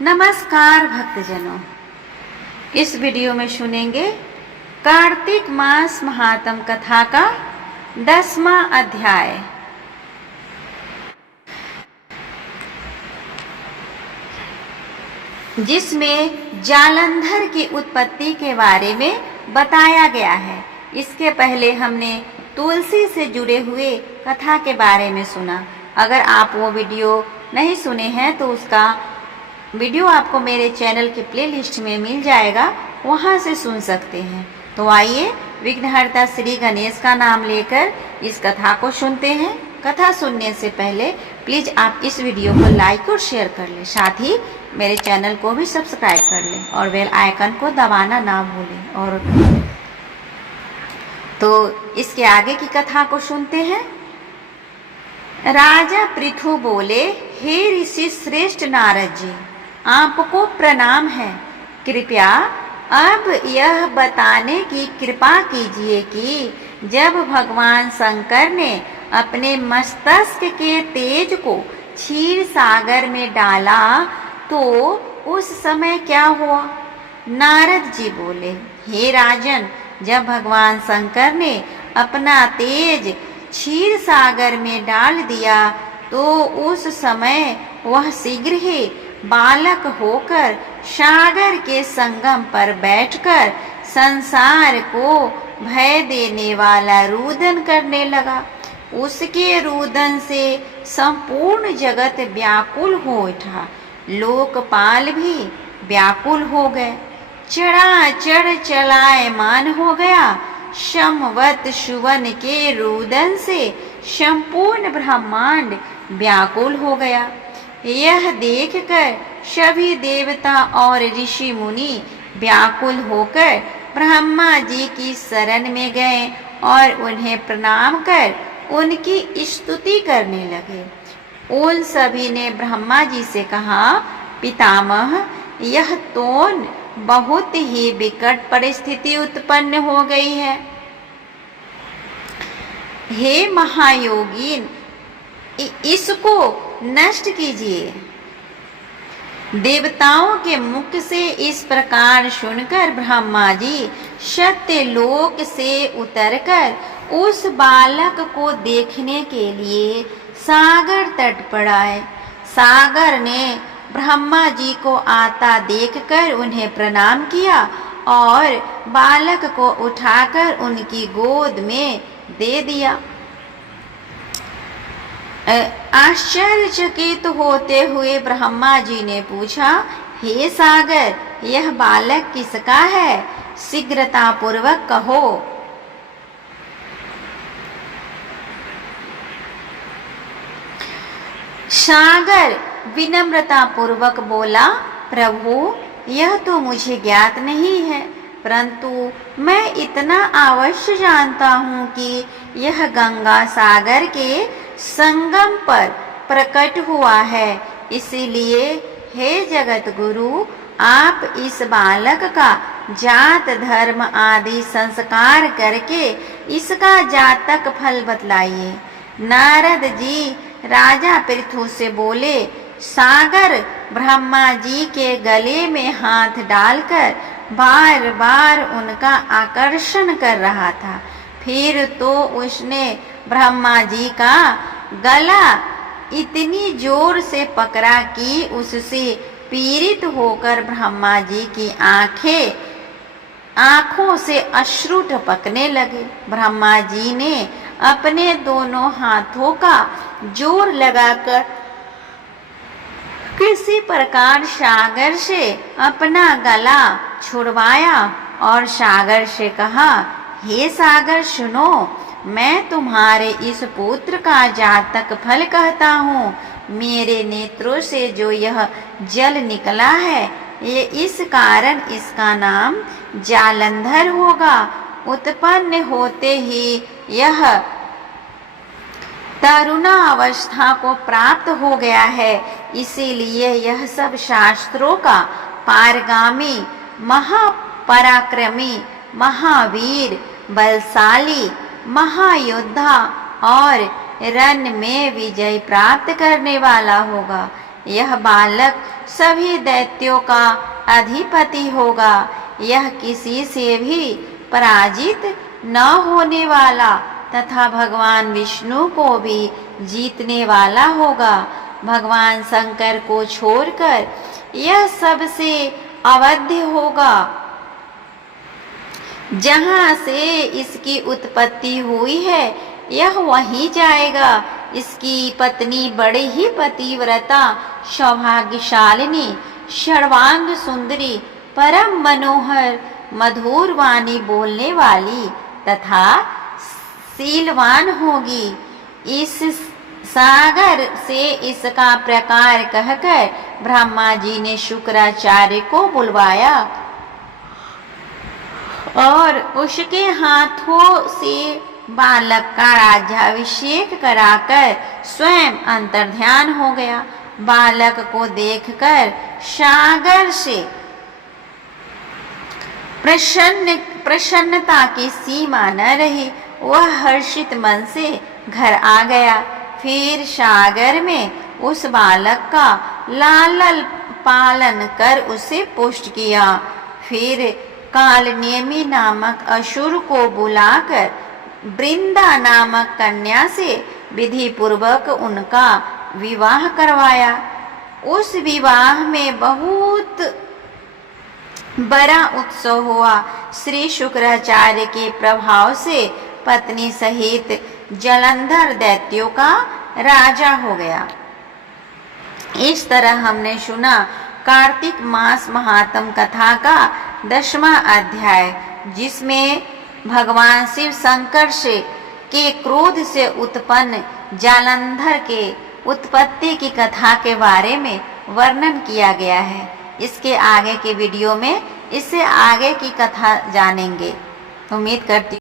नमस्कार भक्तजनों, इस वीडियो में सुनेंगे कार्तिक मास महात्म कथा का 10वां अध्याय। जिसमें जालंधर की उत्पत्ति के बारे में बताया गया है। इसके पहले हमने तुलसी से जुड़े हुए कथा के बारे में सुना। अगर आप वो वीडियो नहीं सुने हैं तो उसका वीडियो आपको मेरे चैनल के प्लेलिस्ट में मिल जाएगा, वहाँ से सुन सकते हैं। तो आइए विघ्नहर्ता श्री गणेश का नाम लेकर इस कथा को सुनते हैं। कथा सुनने से पहले प्लीज़ आप इस वीडियो को लाइक और शेयर कर लें, साथ ही मेरे चैनल को भी सब्सक्राइब कर लें और बेल आइकन को दबाना ना भूलें। और तो इसके आगे की कथा को सुनते हैं। राजा पृथु बोले, हे ऋषि श्रेष्ठ नारद जी, आपको प्रणाम है। कृपया अब यह बताने की कृपा कीजिए कि जब भगवान शंकर ने अपने मस्तक के तेज को क्षीर सागर में डाला तो उस समय क्या हुआ? नारद जी बोले, हे राजन, जब भगवान शंकर ने अपना तेज क्षीर सागर में डाल दिया तो उस समय वह शीघ्र ही बालक होकर सागर के संगम पर बैठकर संसार को भय देने वाला रुदन करने लगा। उसके रुदन से संपूर्ण जगत व्याकुल हो उठा, लोकपाल भी व्याकुल हो गए, चराचर चलायमान हो गया। समवत सुवन के रुदन से संपूर्ण ब्रह्मांड व्याकुल हो गया। यह देखकर सभी देवता और ऋषि मुनि व्याकुल होकर ब्रह्मा जी की शरण में गए और उन्हें प्रणाम कर उनकी स्तुति करने लगे। उन सभी ने ब्रह्मा जी से कहा, पितामह, यह तो बहुत ही विकट परिस्थिति उत्पन्न हो गई है। हे महायोगीन, इसको नष्ट कीजिए। देवताओं के मुख से इस प्रकार सुनकर ब्रह्मा जी सत्यलोक से उतरकर उस बालक को देखने के लिए सागर तट पर आए। सागर ने ब्रह्मा जी को आता देखकर उन्हें प्रणाम किया और बालक को उठाकर उनकी गोद में दे दिया। आश्चर्यचकित होते हुए ब्रह्मा जी ने पूछा, हे सागर, यह बालक किसका है? शीघ्रता पूर्वक कहो। सागर विनम्रता पूर्वक बोला, प्रभु, यह तो मुझे ज्ञात नहीं है, परंतु मैं इतना अवश्य जानता हूँ कि यह गंगा सागर के संगम पर प्रकट हुआ है। इसीलिए हे जगत गुरु, आप इस बालक का जात धर्म आदि संस्कार करके इसका जातक फल बतलाइए। नारद जी राजा पृथु से बोले, सागर ब्रह्मा जी के गले में हाथ डालकर बार बार उनका आकर्षण कर रहा था। फिर तो उसने ब्रह्मा जी का गला इतनी जोर से पकड़ा कि उससे पीड़ित होकर ब्रह्मा जी की आंखों से अश्रु टपकने लगे। ब्रह्मा जी ने अपने दोनों हाथों का जोर लगाकर किसी प्रकार सागर से अपना गला छुड़वाया और सागर से कहा, हे सागर, सुनो, मैं तुम्हारे इस पुत्र का जातक फल कहता हूँ। मेरे नेत्रों से जो यह जल निकला है, ये इस कारण इसका नाम जालंधर होगा। उत्पन्न होते ही यह तरुणा अवस्था को प्राप्त हो गया है, इसीलिए यह सब शास्त्रों का पारगामी, महापराक्रमी, महावीर, बलशाली, महायोद्धा और रण में विजय प्राप्त करने वाला होगा। यह बालक सभी दैत्यों का अधिपति होगा। यह किसी से भी पराजित न होने वाला तथा भगवान विष्णु को भी जीतने वाला होगा। भगवान शंकर को छोड़कर यह सबसे अवध्य होगा। जहाँ से इसकी उत्पत्ति हुई है यह वहीं जाएगा। इसकी पत्नी बड़ी ही पतिव्रता, सौभाग्यशालिनी, सर्वांग सुंदरी, परम मनोहर, मधुर वाणी बोलने वाली तथा शीलवान होगी। इस सागर से इसका प्रकार कहकर ब्रह्मा जी ने शुक्राचार्य को बुलवाया और उसके हाथों से बालक का राज्याभिषेक कराकर स्वयं अंतर्ध्यान हो गया। बालक को देखकर सागर से प्रसन्नता की सीमा न रही। वह हर्षित मन से घर आ गया। फिर सागर में उस बालक का लालन पालन कर उसे पुष्ट किया। फिर कालनेमी नामक असुर को बुलाकर वृंदा नामक कन्या से विधि पूर्वक उनका विवाह करवाया। उस विवाह में बहुत बड़ा उत्सव हुआ। श्री शुक्राचार्य के प्रभाव से पत्नी सहित जलंधर दैत्यों का राजा हो गया। इस तरह हमने सुना कार्तिक मास महात्म कथा का 10वां अध्याय, जिसमें भगवान शिव शंकर से के क्रोध से उत्पन्न जालंधर के उत्पत्ति की कथा के बारे में वर्णन किया गया है। इसके आगे के वीडियो में इससे आगे की कथा जानेंगे। उम्मीद करती